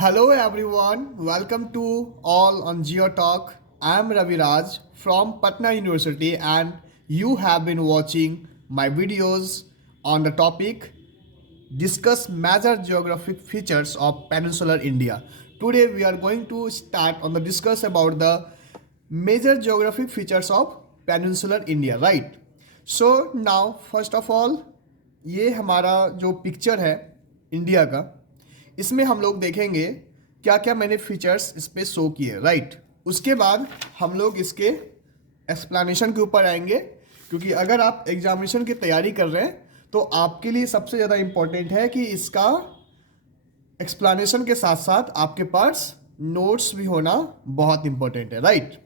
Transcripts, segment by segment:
Hello everyone, welcome to all on GeoTalk. I am Ravi Raj from Patna University and you have been watching my videos on the topic discuss major geographic features of peninsular India. Today we are going to start on the discuss about the major geographic features of peninsular India, right? So now first of all ये हमारा जो picture है India का इसमें हम लोग देखेंगे क्या क्या मैंने फीचर्स इस पे शो किए, राइट। उसके बाद हम लोग इसके एक्सप्लेनेशन के ऊपर आएंगे क्योंकि अगर आप एग्जामिनेशन की तैयारी कर रहे हैं तो आपके लिए सबसे ज़्यादा इम्पोर्टेंट है कि इसका एक्सप्लेनेशन के साथ साथ आपके पास नोट्स भी होना बहुत इम्पोर्टेंट है, राइट।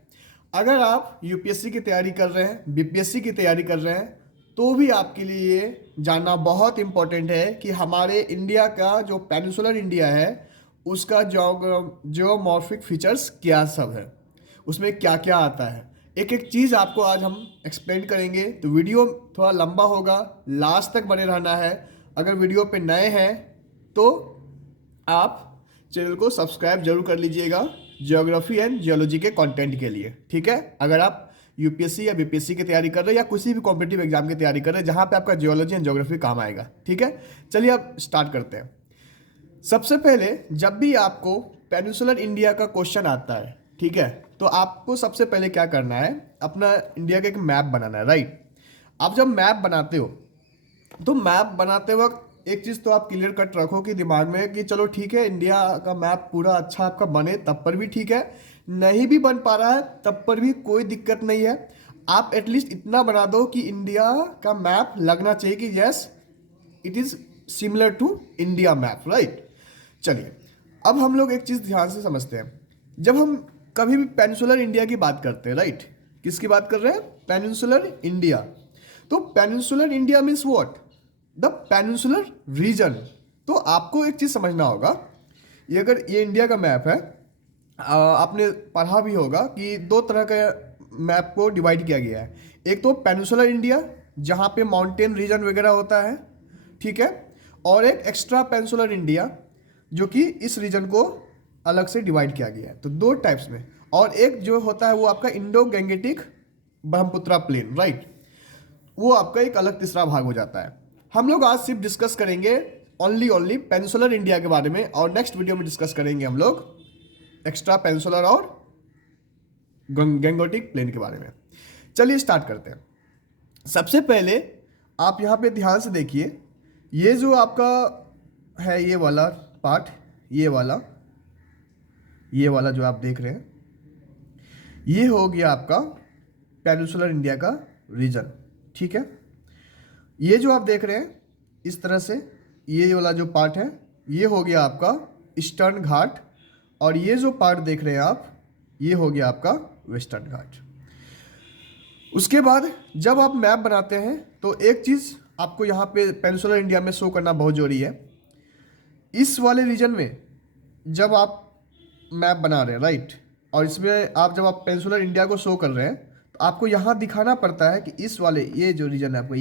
अगर आप यूपीएससी की तैयारी कर रहे हैं, बीपीएससी की तैयारी कर रहे हैं तो भी आपके लिए जानना बहुत इम्पोर्टेंट है कि हमारे इंडिया का जो पेनिनसुलर इंडिया है उसका जियोमॉर्फिक फीचर्स क्या सब है, उसमें क्या क्या आता है। एक एक चीज़ आपको आज हम एक्सप्लेन करेंगे तो वीडियो थोड़ा लंबा होगा, लास्ट तक बने रहना है। अगर वीडियो पे नए हैं तो आप चैनल को सब्सक्राइब जरूर कर लीजिएगा ज्योग्राफी एंड जियोलॉजी के कंटेंट के लिए, ठीक है। अगर आप यूपीएससी या बीपीएससी की तैयारी कर रहे हैं या किसी भी कॉम्पिटिटिव एग्जाम की तैयारी कर रहे हैं जहां पे आपका जियोलॉजी एंड ज्योग्राफी काम आएगा, ठीक है। चलिए अब स्टार्ट करते हैं। सबसे पहले जब भी आपको पेनिनसुलर इंडिया का क्वेश्चन आता है, ठीक है, तो आपको सबसे पहले क्या करना है, अपना इंडिया का एक मैप बनाना है, राइट। आप जब मैप बनाते हो तो मैप बनाते वक्त एक चीज़ तो आप क्लियर कट रखो कि दिमाग में कि चलो ठीक है इंडिया का मैप पूरा अच्छा आपका बने तब पर भी ठीक है, नहीं भी बन पा रहा है तब पर भी कोई दिक्कत नहीं है। आप एटलीस्ट इतना बना दो कि इंडिया का मैप लगना चाहिए कि yes it is similar to India map, right. चलिए अब हम लोग एक चीज़ ध्यान से समझते हैं। जब हम कभी भी पेनिनसुलर इंडिया की बात करते हैं, राइट, किसकी बात कर रहे हैं, पेनिनसुलर इंडिया। तो peninsular India means what, the peninsular reason. तो आपको एक चीज़ समझना होगा, ये अगर ये इंडिया का मैप है, आपने पढ़ा भी होगा कि दो तरह के मैप को डिवाइड किया गया है। एक तो पेनिनसुलर इंडिया जहाँ पे माउंटेन रीजन वगैरह होता है, ठीक है, और एक एक्स्ट्रा पेनिनसुलर इंडिया जो कि इस रीजन को अलग से डिवाइड किया गया है। तो दो टाइप्स में, और एक जो होता है वो आपका Indo Gangetic Brahmaputra plain, right, वो आपका एक अलग तीसरा भाग हो जाता है। हम लोग आज सिर्फ डिस्कस करेंगे ओनली पेनिनसुलर इंडिया के बारे में, और नेक्स्ट वीडियो में डिस्कस करेंगे हम लोग एक्स्ट्रा पेनिनसुलर और गैंगेटिक प्लेन के बारे में। चलिए स्टार्ट करते हैं। सबसे पहले आप यहाँ पे ध्यान से देखिए, ये जो आपका है ये वाला पार्ट, ये वाला जो आप देख रहे हैं ये हो गया आपका पेनिनसुलर इंडिया का रीजन, ठीक है। ये जो आप देख रहे हैं इस तरह से, ये वाला जो पार्ट है ये हो गया आपका ईस्टर्न घाट, और ये जो पार्ट देख रहे हैं आप ये हो गया आपका वेस्टर्न घाट। उसके बाद जब आप मैप बनाते हैं तो एक चीज़ आपको यहाँ पे पेनिनसुलर इंडिया में शो करना बहुत जरूरी है। इस वाले रीजन में जब आप मैप बना रहे हैं, राइट, और इसमें आप जब आप पेनिनसुलर इंडिया को शो कर रहे हैं तो आपको यहाँ दिखाना पड़ता है कि इस वाले ये जो रीजन है आपको,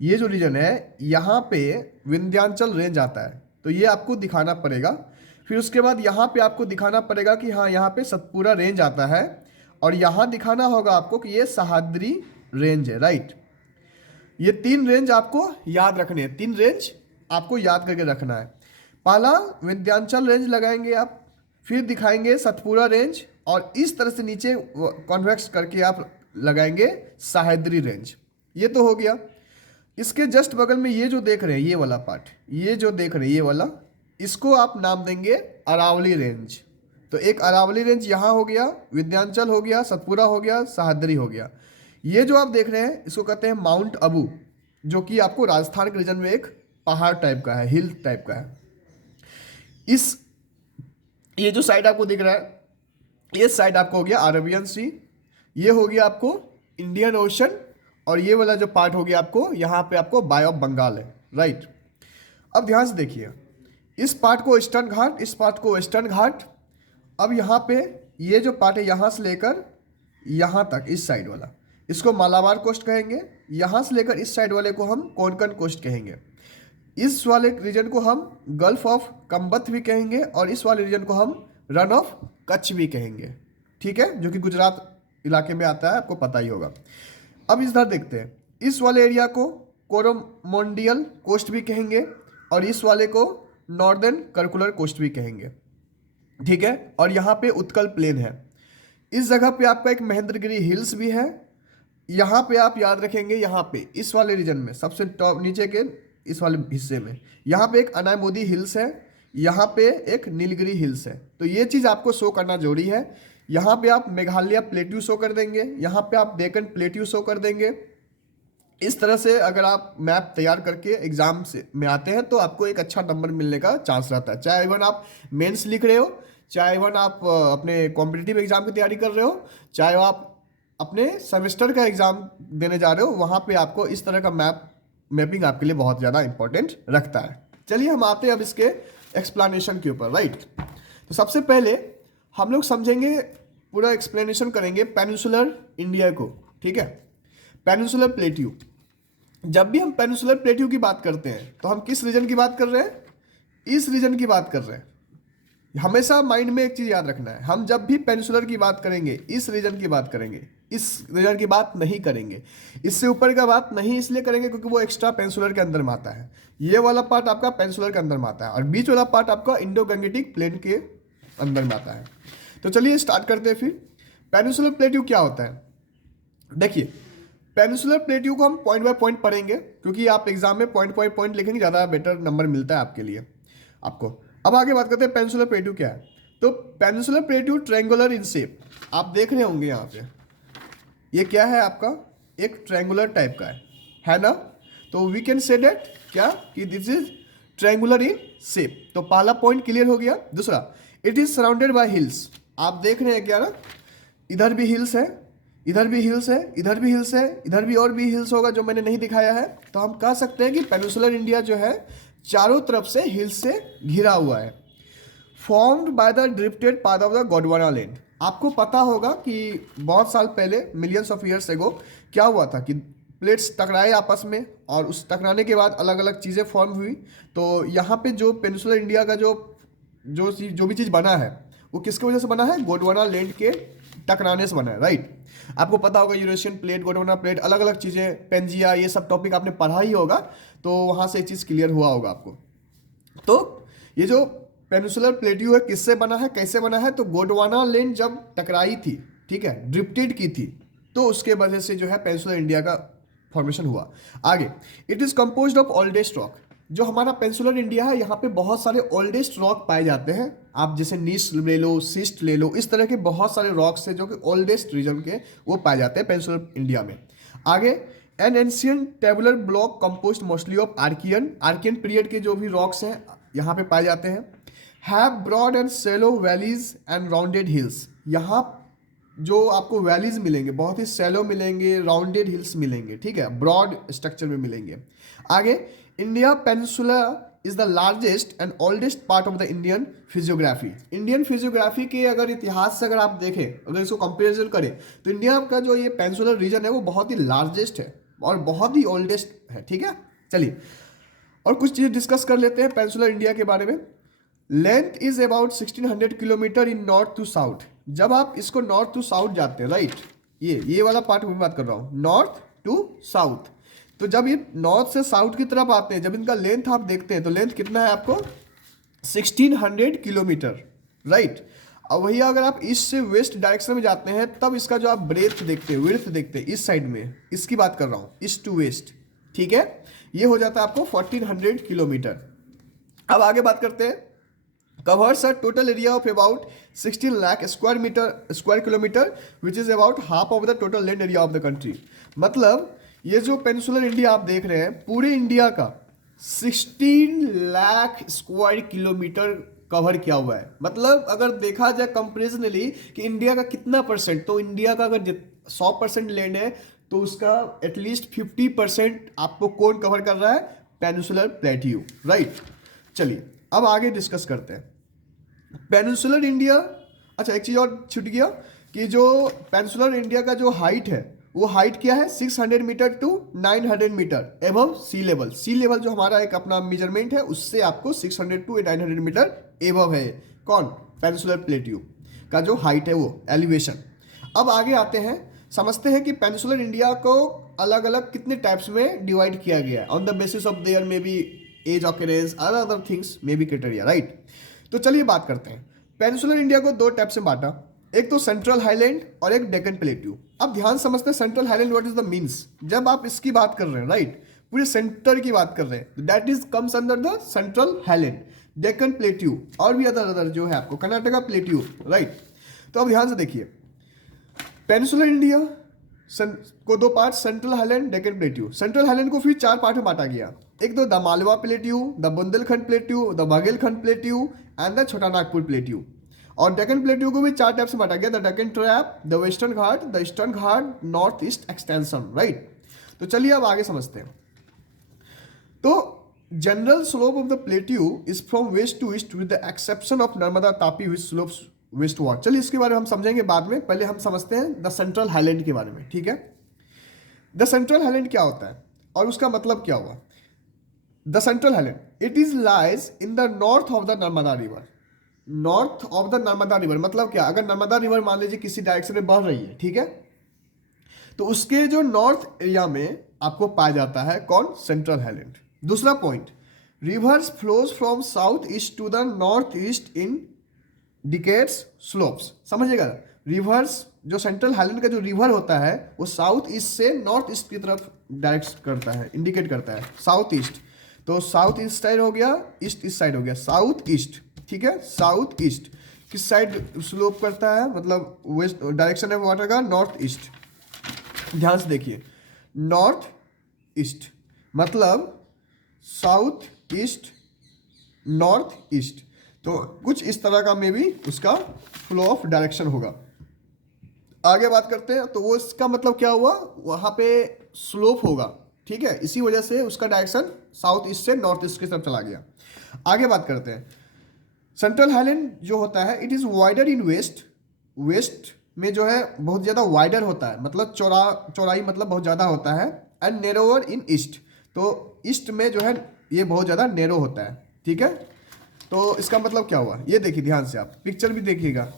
ये जो रीजन है यहाँ पे विंध्याचल रेंज आता है, तो ये आपको दिखाना पड़ेगा। फिर उसके बाद यहाँ पे आपको दिखाना पड़ेगा कि हाँ यहाँ पे सतपुरा रेंज आता है, और यहाँ दिखाना होगा आपको कि ये सह्याद्री रेंज है, राइट। ये तीन रेंज आपको याद रखने हैं, तीन रेंज आपको याद करके रखना है। पहला विंध्याचल रेंज लगाएंगे आप, फिर दिखाएंगे सतपुरा रेंज, और इस तरह से नीचे कॉन्वेक्स करके आप लगाएंगे सह्याद्री रेंज। ये तो हो गया। इसके जस्ट बगल में ये जो देख रहे हैं ये वाला पार्ट, ये जो देख रहे हैं ये वाला, इसको आप नाम देंगे अरावली रेंज। तो एक अरावली रेंज यहाँ हो गया, विंध्याचल हो गया, सतपुरा हो गया, सह्याद्री हो गया। ये जो आप देख रहे हैं इसको कहते हैं माउंट अबू, जो कि आपको राजस्थान के रीजन में एक पहाड़ टाइप का है, हिल टाइप का है। ये जो साइड आपको दिख रहा है ये साइड आपको हो गया अरेबियन सी, ये हो गया आपको इंडियन ओशन, और ये वाला जो पार्ट हो गया आपको यहाँ पे आपको बाय ऑफ बंगाल है, राइट। अब ध्यान से देखिए, इस पार्ट को ईस्टर्न घाट, इस पार्ट को वेस्टर्न घाट। अब यहाँ पे ये जो पार्ट है यहाँ से लेकर यहाँ तक इस साइड वाला, इसको मालाबार कोस्ट कहेंगे। यहाँ से लेकर इस साइड वाले को हम कोंकण कोस्ट कहेंगे। इस वाले रीजन को हम गल्फ ऑफ कंबत भी कहेंगे और इस वाले रीजन को हम रन ऑफ कच्छ भी कहेंगे, ठीक है, जो कि गुजरात इलाके में आता है, आपको पता ही होगा। अब इधर देखते हैं, इस वाले एरिया को कोरोमंडल कोस्ट भी कहेंगे और इस वाले को नॉर्दर्न कर्कुलर कोस्ट भी कहेंगे, ठीक है। और यहाँ पे उत्कल प्लेन है। इस जगह पे आपका एक महेंद्रगिरी हिल्स भी है। यहाँ पे आप याद रखेंगे, यहाँ पे इस वाले रीजन में सबसे टॉप नीचे के इस वाले हिस्से में यहाँ पे एक अनायमोदी हिल्स है, यहाँ पे एक नीलगिरी हिल्स है। तो ये चीज़ आपको शो करना जरूरी है। यहाँ पे आप मेघालय प्लेट्यू शो कर देंगे, यहाँ पे आप डेक्कन प्लेट्यू शो कर देंगे। इस तरह से अगर आप मैप तैयार करके एग्जाम से में आते हैं तो आपको एक अच्छा नंबर मिलने का चांस रहता है। चाहे इवन आप मेंस लिख रहे हो, चाहे इवन आप अपने कॉम्पिटिटिव एग्जाम की तैयारी कर रहे हो, चाहे आप अपने सेमेस्टर का एग्जाम देने जा रहे हो, वहाँ पे आपको इस तरह का मैपिंग आपके लिए बहुत ज़्यादा इंपॉर्टेंट रखता है। चलिए हम आते हैं अब इसके एक्सप्लेनेशन के ऊपर, राइट। तो सबसे पहले हम लोग समझेंगे, पूरा एक्सप्लेनेशन करेंगे पेनिनसुलर इंडिया को, ठीक है। पेनिनसुलर प्लेट्यू, जब भी हम पेनिनसुलर प्लेट्यू की बात करते हैं तो हम किस रीजन की बात कर रहे हैं? इस रीजन की बात कर रहे हैं। हमेशा माइंड में एक चीज याद रखना है, हम जब भी पेनिनसुलर की बात करेंगे इस रीजन की बात करेंगे, इस रीजन की बात नहीं करेंगे। इससे ऊपर का बात नहीं इसलिए करेंगे क्योंकि वो एक्स्ट्रा पेनिनसुलर के अंदर में आता है। ये वाला पार्ट आपका पेनिनसुलर के अंदर में आता है और बीच वाला पार्ट आपका इंडो गंगेटिक प्लेन के अंदर में आता है। तो चलिए स्टार्ट करते हैं फिर। पेनिनसुलर प्लेट्यू क्या होता है? देखिए, पेनिनसुलर प्लेट्यू को हम पॉइंट बाय पॉइंट पढ़ेंगे क्योंकि आप एग्जाम में पॉइंट बाय पॉइंट लिखेंगे, ज़्यादा बेटर नंबर मिलता है आपके लिए आपको। अब आगे बात करते हैं पेनिनसुलर प्लेट्यू क्या है। तो peninsular plateau triangular in shape, आप देख रहे होंगे यहाँ पे, ये क्या है आपका, एक ट्रायंगुलर टाइप का है ना। तो वी कैन से दैट क्या कि this is triangular in shape. तो पहला पॉइंट क्लियर हो गया। दूसरा, it is surrounded by hills, आप देख रहे हैं क्या ना, इधर भी हिल्स है, इधर भी हिल्स है, इधर भी हिल्स है, इधर भी और भी हिल्स होगा जो मैंने नहीं दिखाया है। तो हम कह सकते हैं कि पेनिनसुलर इंडिया जो है चारों तरफ से हिल्स से घिरा हुआ है। Formed by the drifted path of the Gondwana land. आपको पता होगा कि बहुत साल पहले, मिलियंस ऑफ ईयर्स एगो, क्या हुआ था कि प्लेट्स टकराए आपस में और उस टकराने के बाद अलग अलग चीज़ें फॉर्म हुई। तो यहाँ पे जो पेनिनसुलर इंडिया का जो भी चीज़ बना है वो किसकी वजह से बना है? गोंडवाना लैंड के टकराने से बना है, राइट। आपको पता होगा यूरेशियन प्लेट, गोंडवाना प्लेट, अलग अलग चीज़ें, पेंजिया, ये सब टॉपिक आपने पढ़ा ही होगा, तो वहाँ से एक चीज़ क्लियर हुआ होगा आपको। तो ये जो पेनिनसुलर प्लेट्यू है किससे बना है, कैसे बना है? तो गोंडवाना लैंड जब टकराई थी, ठीक है, ड्रिफ्टेड की थी, तो उसके वजह से जो है पेनिनसुलर इंडिया का फॉर्मेशन हुआ। आगे, it is composed of oldest rock. जो हमारा पेनिनसुलर इंडिया है यहाँ पे बहुत सारे ओल्डेस्ट रॉक पाए जाते हैं। आप जैसे नीस ले लो, सिस्ट ले लो, इस तरह के बहुत सारे रॉक्स हैं जो कि ओल्डेस्ट रीजन के वो पाए जाते हैं पेनिनसुलर इंडिया में। आगे, an ancient tabular block composed mostly of Archean period के जो भी रॉक्स हैं यहाँ पे पाए जाते हैं। Have broad and shallow valleys and rounded hills. यहाँ जो आपको वैलीज मिलेंगे बहुत ही सेलो मिलेंगे, राउंडेड हिल्स मिलेंगे, ठीक है, ब्रॉड स्ट्रक्चर में मिलेंगे। आगे, India peninsula is the largest and oldest part of the Indian physiography. Indian physiography के अगर इतिहास से अगर आप देखें, अगर इसको कंपेरिजन करें, तो इंडिया का जो ये पेनिनसुलर रीजन है वो बहुत ही लार्जेस्ट है और बहुत ही ओल्डेस्ट है, ठीक है। चलिए और कुछ चीज़ डिस्कस कर लेते हैं पेनिनसुलर इंडिया के बारे में। Length is about 1600 kilometre in north to south. जब आप इसको नॉर्थ टू साउथ जाते हैं, राइट, ये वाला पार्ट में बात कर रहा हूँ, नॉर्थ टू साउथ। तो जब ये नॉर्थ से साउथ की तरफ आते हैं, जब इनका लेंथ आप देखते हैं तो लेंथ कितना है आपको? 1600 किलोमीटर, राइट। अब वही अगर आप ईस्ट से वेस्ट डायरेक्शन में जाते हैं तब इसका जो आप ब्रेथ देखते हैं, विड्थ देखते हैं, इस साइड में, इसकी बात कर रहा हूँ, ईस्ट टू वेस्ट, ठीक है, ये हो जाता है आपको 1400 किलोमीटर। अब आगे बात करते हैं। Covers a total area of about 16 lakh square kilometer, which is about half of the total land area of the country. मतलब ये जो पेनिनसुलर इंडिया आप देख रहे हैं, पूरे इंडिया का 16 लाख स्क्वायर किलोमीटर कवर किया हुआ है। मतलब अगर देखा जाए कंपेरिजनली कि इंडिया का कितना परसेंट, तो इंडिया का अगर 100% लैंड है तो उसका एटलीस्ट 50% आपको कौन कवर कर रहा है? Peninsular plateau, right. चलिए अब आगे डिस्कस करते हैं पेनिनसुलर इंडिया। अच्छा, एक चीज़ और छूट गया कि जो पेनिनसुलर इंडिया का जो हाइट है वो हाइट क्या है 600 metre to 900 metre above sea level. Sea level जो हमारा एक अपना मेजरमेंट है उससे आपको 600 टू 900 मीटर एबव है। कौन? पेनिनसुलर प्लेट्यू का जो हाइट है वो एलिवेशन। अब आगे आते हैं, समझते हैं कि पेनिनसुलर इंडिया को अलग अलग कितने टाइप्स में डिवाइड किया गया है on the basis of their may be as occurrence other things may be criteria, right. तो चलिए बात करते हैं। पेनिनसुलर इंडिया को दो टाइप से बांटा, एक तो सेंट्रल हाईलैंड और एक डेक्कन प्लेट्यू। अब ध्यान समझते हैं central highland what is the means. जब आप इसकी बात कर रहे हैं, राइट, पूरे सेंटर की बात कर रहे हैं, that is comes under the central highland. Deccan plateau और भी अदर जो है आपको कर्नाटका प्लेट्यू, राइट। तो अब ध्यान से देखिए, पेनिनसुलर इंडिया को दो part, central highland, Deccan plateau. Central highland को फिर चार पार्ट में बांटा गया, एक तो the Malwa plateau, the Bundelkhand plateau, the Baghelkhand plateau and the Chota Nagpur plateau. और डेक्कन प्लेट्यू को भी चार टाइप से बांटा गया, the Deccan trap, the western ghat, the eastern ghat, north east extension, right. तो चलिए अब आगे समझते हैं। तो general slope of the plateau is from west to east with the exception of Narmada Tapi which slopes westward. चलिए इसके बारे में हम समझेंगे बाद में, पहले हम समझते हैं द सेंट्रल हाईलैंड के बारे में, ठीक है। द सेंट्रल हाईलैंड क्या होता है और उसका मतलब क्या हुआ? The central highland, it is lies in the north of the Narmada river. North of the Narmada river मतलब क्या? अगर नर्मदा रिवर मान लीजिए किसी डायरेक्शन में बह रही है, ठीक है, तो उसके जो नॉर्थ एरिया में आपको पाया जाता है कौन? Central highland. दूसरा point, rivers flows from south east to the north east indicates slopes. समझिएगा, रिवर्स जो सेंट्रल हाईलैंड का जो रिवर होता है वो साउथ ईस्ट से नॉर्थ ईस्ट की तरफ डायरेक्ट करता है, इंडिकेट करता है साउथ ईस्ट। तो साउथ ईस्ट साइड हो गया, ईस्ट ईस्ट साइड हो गया, साउथ ईस्ट, ठीक है। साउथ ईस्ट किस साइड स्लोप करता है, मतलब वेस्ट डायरेक्शन है वाटर का नॉर्थ ईस्ट। ध्यान से देखिए, नॉर्थ ईस्ट मतलब साउथ ईस्ट नॉर्थ ईस्ट, तो कुछ इस तरह का में भी उसका फ्लो ऑफ डायरेक्शन होगा। आगे बात करते हैं, तो वो इसका मतलब क्या हुआ, वहाँ पे स्लोप होगा, ठीक है, इसी वजह से उसका डायरेक्शन साउथ ईस्ट से नॉर्थ ईस्ट की तरफ चला गया। आगे बात करते हैं, सेंट्रल हाईलैंड जो होता है it is wider in west. West में जो है बहुत ज़्यादा वाइडर होता है, मतलब चौड़ाई मतलब बहुत ज़्यादा होता है, एंड नैरोअर इन ईस्ट। तो ईस्ट में जो है ये बहुत ज़्यादा नैरो होता है, ठीक है। तो इसका मतलब क्या हुआ, ये देखिए ध्यान से, आप पिक्चर भी देखिएगा।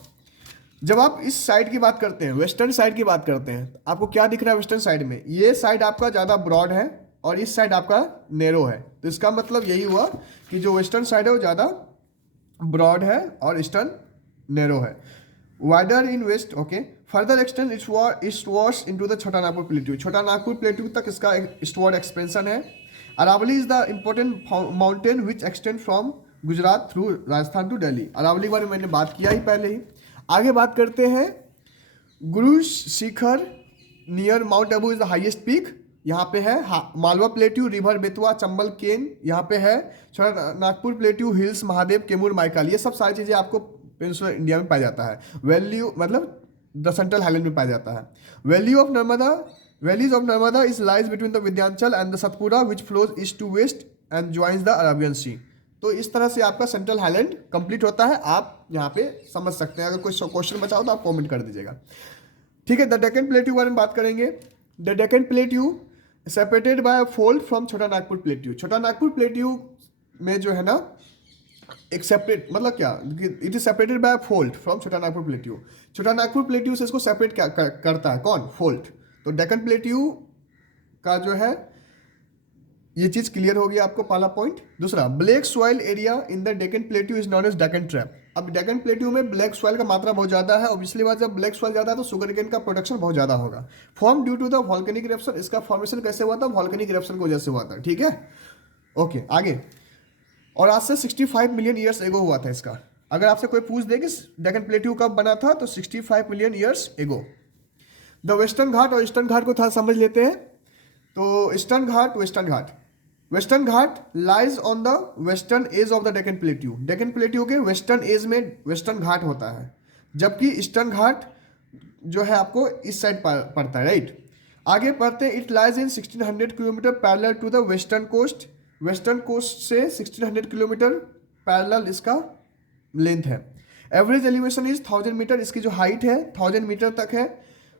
जब आप इस साइड की बात करते हैं, वेस्टर्न साइड की बात करते हैं, आपको क्या दिख रहा है वेस्टर्न साइड में? ये साइड आपका ज़्यादा ब्रॉड है और इस साइड आपका नैरो है। तो इसका मतलब यही हुआ कि जो वेस्टर्न साइड है वो ज़्यादा ब्रॉड है और ईस्टर्न नैरो है। Wider in west, okay. Further extend eastwards into the Chota Nagpur plateau. छोटा नागपुर प्लेट्यू तक इसका ईस्टवर्ड एक्सपेंशन है। Aravalli is the important mountain which extend from Gujarat through Rajasthan to Delhi. Aravalli के बारे में मैंने बात किया ही पहले ही। आगे बात करते हैं, Guru Shikhar near mount Abu is the highest peak, यहाँ पे है। मालवा प्लेट्यू, रिवर बेतवा, चंबल केन यहाँ पे है। छोटा नागपुर प्लेट्यू, हिल्स, महादेव, केमूर, माइकल, ये सब सारी चीज़ें आपको पेनिनसुलर इंडिया में पाया जाता है। वैल्यू मतलब द सेंट्रल हाईलैंड में पाया जाता है। Valleys of Narmada is lies between the Vindhyachal and the Satpura which flows east to west and joins the Arabian sea. तो इस तरह से आपका सेंट्रल हाईलैंड कंप्लीट होता है। आप यहाँ पे समझ सकते हैं। अगर कोई क्वेश्चन बचा हो तो आप कमेंट कर दीजिएगा, ठीक है। द डेक्कन प्लेट्यू बारे में बात करेंगे। The Deccan plateau separated by a fold from छोटा नागपुर प्लेट्यू। छोटा नागपुर प्लेट्यू में जो है ना एक सेपरेट, मतलब क्या, it is separated by a fold from छोटा नागपुर प्लेट्यू। छोटा नागपुर प्लेट्यू से इसको सेपरेट क्या करता है, कौन? फोल्ड। तो डेक्कन प्लेट्यू का जो है ये चीज क्लियर होगी आपको, पहला पॉइंट। दूसरा, black soil area in the Deccan plateau is known as Deccan trap. अब डेक्कन प्लेट्यू में ब्लैक सॉइल का मात्रा बहुत ज़्यादा है, और पिछली बार जब ब्लैक सॉइल ज़्यादा है तो शुगर केन का प्रोडक्शन बहुत ज़्यादा होगा। Form due to the volcanic eruption. इसका फॉर्मेशन कैसे हुआ था? वॉल्केनिक इरप्शन की वजह से हुआ था, ठीक है, ओके। आगे, और आज से 65 मिलियन ईयर्स एगो हुआ था इसका। अगर आपसे कोई पूछ दे कि डेक्कन प्लेट्यू कब बना था, तो 65 million years ago. The western Ghat और ईस्टर्न घाट को थोड़ा समझ लेते हैं। तो eastern Ghat, western Ghat. Western Ghat lies on the western edge of the Deccan plateau. Deccan plateau के वेस्टर्न एज में वेस्टर्न घाट होता है, जबकि ईस्टर्न घाट जो है आपको इस साइड पड़ता है, राइट। आगे पढ़ते हैं, it lies in 1600 kilometre parallel to the western coast. Western coast से 1600 किलोमीटर पैरेलल इसका लेंथ है। Average elevation is 1000 metre. इसकी जो हाइट है 1000 मीटर तक है।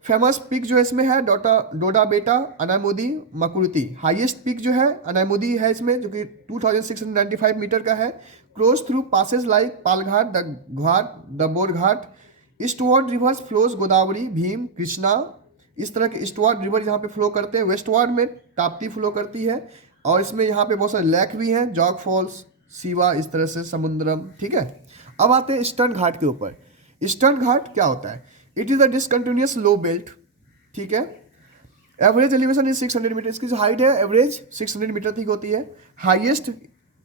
फेमस पिक जो है इसमें है डोडा बेटा अनामुदी मकुरुती। हाईएस्ट पिक जो है अनामुदी है इसमें, जो कि 2695 मीटर का है। Crossed through passes like Palghat, the ghat, the Bor ghat. Eastward rivers flows Godavari, Bhima, Krishna. इस तरह के ईस्टवर्ड रिवर यहाँ पे फ्लो करते हैं। वेस्टवर्ड में ताप्ती फ्लो करती है। और इसमें यहाँ पे बहुत सारे लेक भी हैं, जॉग फॉल्स, शिवा, इस तरह से समुद्रम। ठीक है, अब आते हैं ईस्टर्न घाट के ऊपर। ईस्टर्न घाट क्या होता है? It is a discontinuous low belt. ठीक है, एवरेज एलिवेशन इज 600 मीटर। इसकी जो हाइट है एवरेज 600 मीटर तक होती है। Highest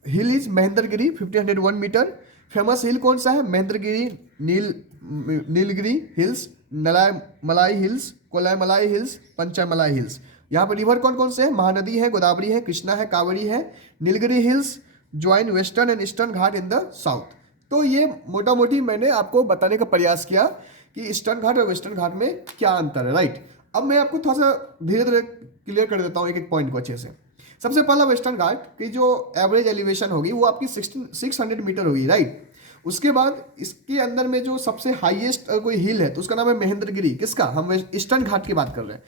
hill is Mahendragiri 1501 metre. Famous hill कौन सा है? Mahendragiri, Nilgiri hills, Malai hills, Kolamalai hills, Panchamalai hills. यहाँ पर रिवर कौन कौन से हैं? महानदी है, गोदावरी है, कृष्णा है, कावेरी है। Nilgiri hills join western and eastern Ghat in the south. तो ये मोटा मोटी मैंने आपको बताने का प्रयास किया कि ईस्टर्न घाट और वेस्टर्न घाट में क्या अंतर है, राइट। अब मैं आपको थोड़ा सा धीरे धीरे क्लियर कर देता हूँ एक एक पॉइंट को अच्छे से। सबसे पहला, वेस्टर्न घाट की जो एवरेज एलिवेशन होगी वो आपकी 600 मीटर होगी, राइट। उसके बाद इसके अंदर में जो सबसे हाईएस्ट कोई हिल है तो उसका नाम है महेंद्रगिरी। किसका? हम ईस्टर्न घाट की बात कर रहे हैं।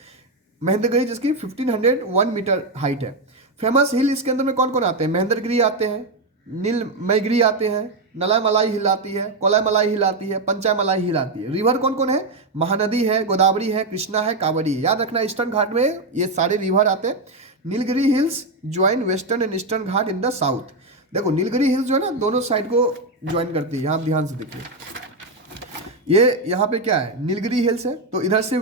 महेंद्रगिरी जिसकी 1501 मीटर हाइट है। फेमस हिल इसके अंदर में कौन कौन आते हैं? महेंद्रगिरी आते हैं, नीलमईगिरी आते हैं, नलामलाई हिल आती है, कोलामलाई हिल आती है, पंचामलाई हिल आती है। रिवर कौन कौन है? महानदी है, गोदावरी है, कृष्णा है, कावेरी। याद रखना, ईस्टर्न घाट में ये सारे रिवर आते हैं। Nilgiri hills join western and eastern Ghat in the south. देखो नीलगिरी हिल्स जो है ना दोनों साइड को ज्वाइन करती है। यहाँ ध्यान से देखिए, ये यहाँ पे क्या है? नीलगिरी हिल्स है, तो इधर से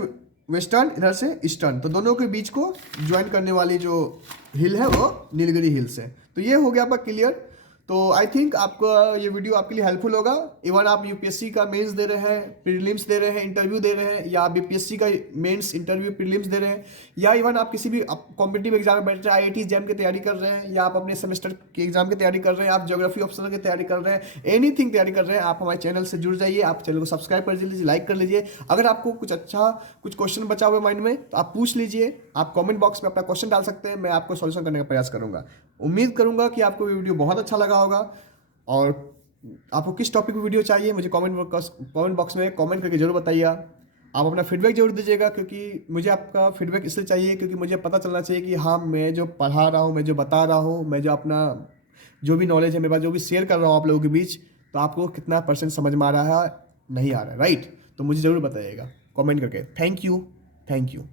वेस्टर्न, इधर से ईस्टर्न, तो दोनों के बीच को ज्वाइन करने वाली जो हिल है वो नीलगिरी हिल्स है। तो ये हो गया आपका क्लियर। तो आई थिंक आपका ये वीडियो आपके लिए हेल्पफुल होगा। इवन आप यूपीएससी का मेंस दे रहे हैं, प्रीलिम्स दे रहे हैं, इंटरव्यू दे रहे हैं, या आप बीपीएससी का मेंस, इंटरव्यू, प्रीलिम्स दे रहे हैं, या इवन आप किसी भी कॉम्पिटिटिव एग्जाम में बैठ रहे हैं, आईआईटी जैम की तैयारी कर रहे हैं, या आप अपने सेमेस्टर के एग्जाम की तैयारी कर रहे हैं, आप ज्योग्राफी ऑप्शनल की तैयारी कर रहे हैं, एनीथिंग तैयारी कर रहे हैं, आप हमारे चैनल से जुड़ जाइए। आप चैनल को सब्सक्राइब कर लीजिए, लाइक कर लीजिए। अगर आपको कुछ क्वेश्चन बचा हुआ माइंड में तो आप पूछ लीजिए। आप कॉमेंट बॉक्स में अपना क्वेश्चन डाल सकते हैं, मैं आपको सॉल्यूशन करने का प्रयास करूंगा। उम्मीद करूंगा कि आपको ये वीडियो बहुत अच्छा लगा होगा। और आपको किस टॉपिक पे वीडियो चाहिए मुझे कमेंट बॉक्स में कमेंट करके जरूर बताइएगा। आप अपना फीडबैक जरूर दीजिएगा, क्योंकि मुझे आपका फीडबैक इसलिए चाहिए क्योंकि मुझे पता चलना चाहिए कि हाँ, मैं जो पढ़ा रहा हूँ, मैं जो बता रहा हूँ, मैं जो अपना जो भी नॉलेज है मेरे पास, जो भी शेयर कर रहा हूँ आप लोगों के बीच, तो आपको कितना % समझ में आ रहा है, नहीं आ रहा है, राइट। तो मुझे ज़रूर बताइएगा कमेंट करके। Thank you.